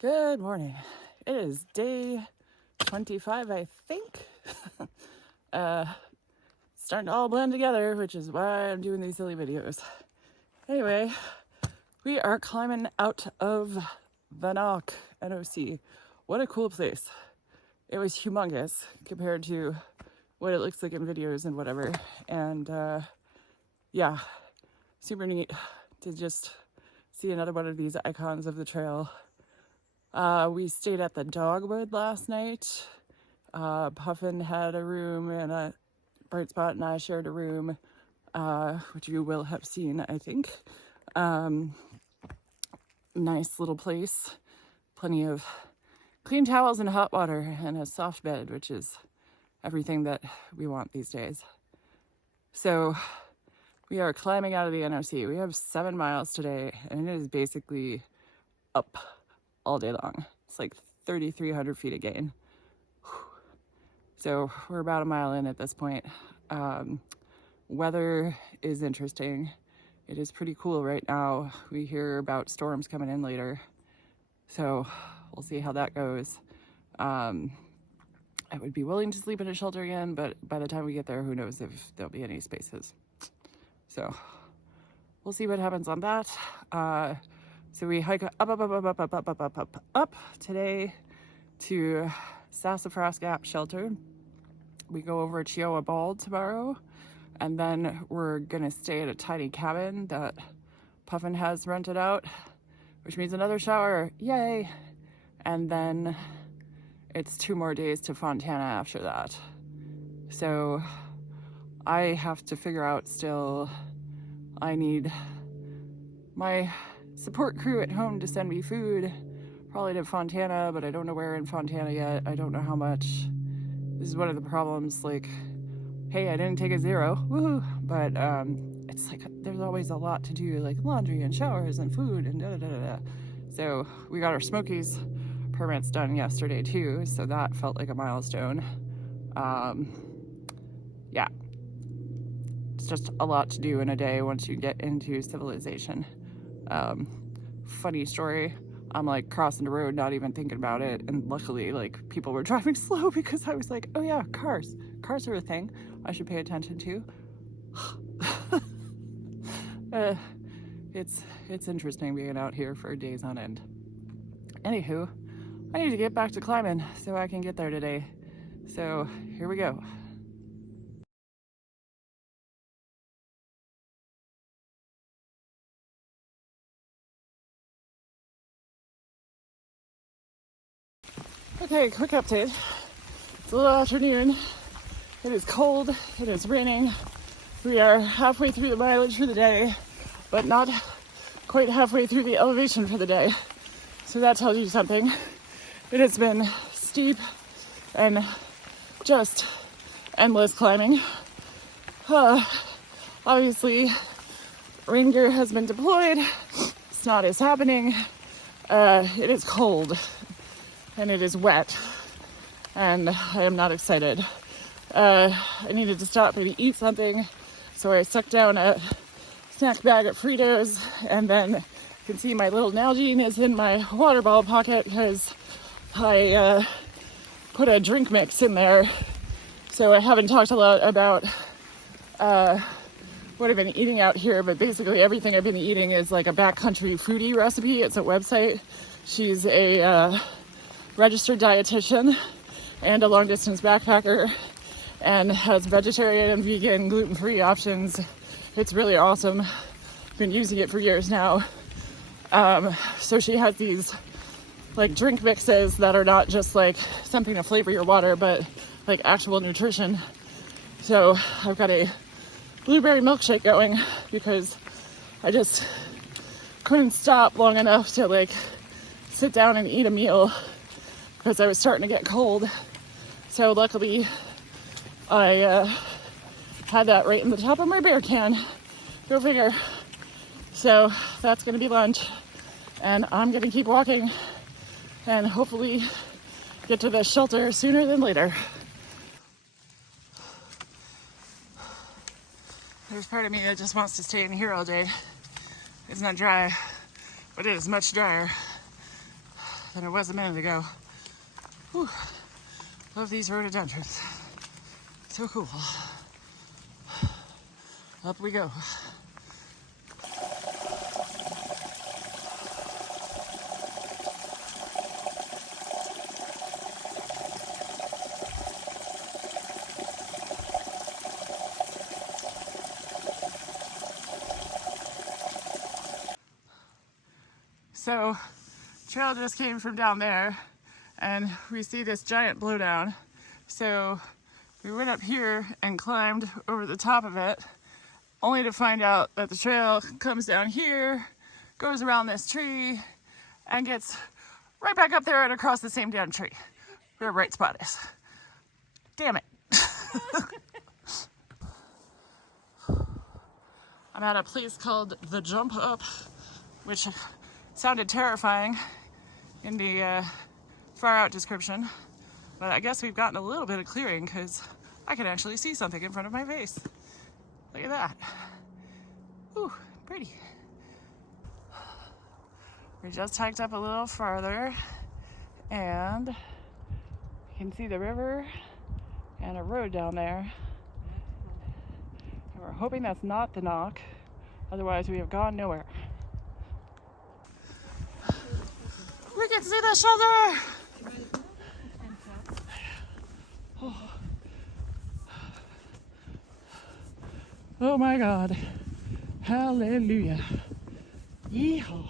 Good morning. It is day 25, I think. Starting to all blend together, which is why I'm doing these silly videos. Anyway, we are climbing out of the NOC. What a cool place. It was humongous compared to what it looks like in videos and whatever. And yeah, super neat to just see another one of these icons of the trail. We stayed at the Dogwood last night. Puffin had a room and a Bright Spot and I shared a room, which you will have seen, I think. Nice little place. Plenty of clean towels and hot water and a soft bed, which is everything that we want these days. So we are climbing out of the NOC. We have 7 miles today, and it is basically up all day long. It's like 3,300 feet of gain. So we're about a mile in at this point. Weather is interesting. It is pretty cool right now. We hear about storms coming in later. So we'll see how that goes. I would be willing to sleep in a shelter again, but by the time we get there, who knows if there'll be any spaces. So we'll see what happens on that. So we hike up today to Sassafras Gap Shelter. We go over Chiowa Bald tomorrow, and then we're gonna stay at a tiny cabin that Puffin has rented out, which means another shower, yay! And then it's 2 more days to Fontana after that. So I have to figure out still, I need my support crew at home to send me food, probably to Fontana, but I don't know where in Fontana yet. I don't know how much. This is one of the problems, like, hey, I didn't take a 0, woohoo, but it's like there's always a lot to do, like laundry and showers and food and da-da-da-da-da. So we got our Smokies permits done yesterday too, so that felt like a milestone. Yeah, it's just a lot to do in a day once you get into civilization. Funny story, I'm like crossing the road not even thinking about it, and luckily like people were driving slow because I was like, oh yeah, cars are a thing I should pay attention to. It's interesting being out here for days on end. Anywho, I need to get back to climbing so I can get there today. So here we go. Okay, quick update. It's a little afternoon. It is cold. It is raining. We are halfway through the mileage for the day, but not quite halfway through the elevation for the day. So that tells you something. It has been steep and just endless climbing. Obviously, rain gear has been deployed. Snot is happening. It is cold and it is wet, and I am not excited. I needed to stop and eat something, so I sucked down a snack bag at Fritos, and then you can see my little Nalgene is in my water bottle pocket because I put a drink mix in there. So I haven't talked a lot about what I've been eating out here, but basically everything I've been eating is like a backcountry foodie recipe. It's a website. She's a registered dietitian and a long distance backpacker, and has vegetarian and vegan, gluten-free options. It's really awesome. Been using it for years now. So she has these like drink mixes that are not just like something to flavor your water, but like actual nutrition. So I've got a blueberry milkshake going because I just couldn't stop long enough to like sit down and eat a meal because I was starting to get cold. So luckily I had that right in the top of my beer can. Go figure. So that's gonna be lunch, and I'm gonna keep walking and hopefully get to the shelter sooner than later. There's part of me that just wants to stay in here all day. It's not dry, but it is much drier. than it was a minute ago. Whew. Love these rhododendrons. So cool. Up we go. So, trail just came from down there, and we see this giant blowdown. So, we went up here and climbed over the top of it, only to find out that the trail comes down here, goes around this tree, and gets right back up there and across the same damn tree where a bright spot is. Damn it. I'm at a place called The Jump Up, which sounded terrifying in the far out description, but I guess we've gotten a little bit of clearing because I can actually see something in front of my face. Look at that. Ooh, pretty. We just hiked up a little farther and you can see the river and a road down there. And we're hoping that's not the knock, otherwise we have gone nowhere. We can see the shelter! Oh. Oh my God. Hallelujah. Yeehaw.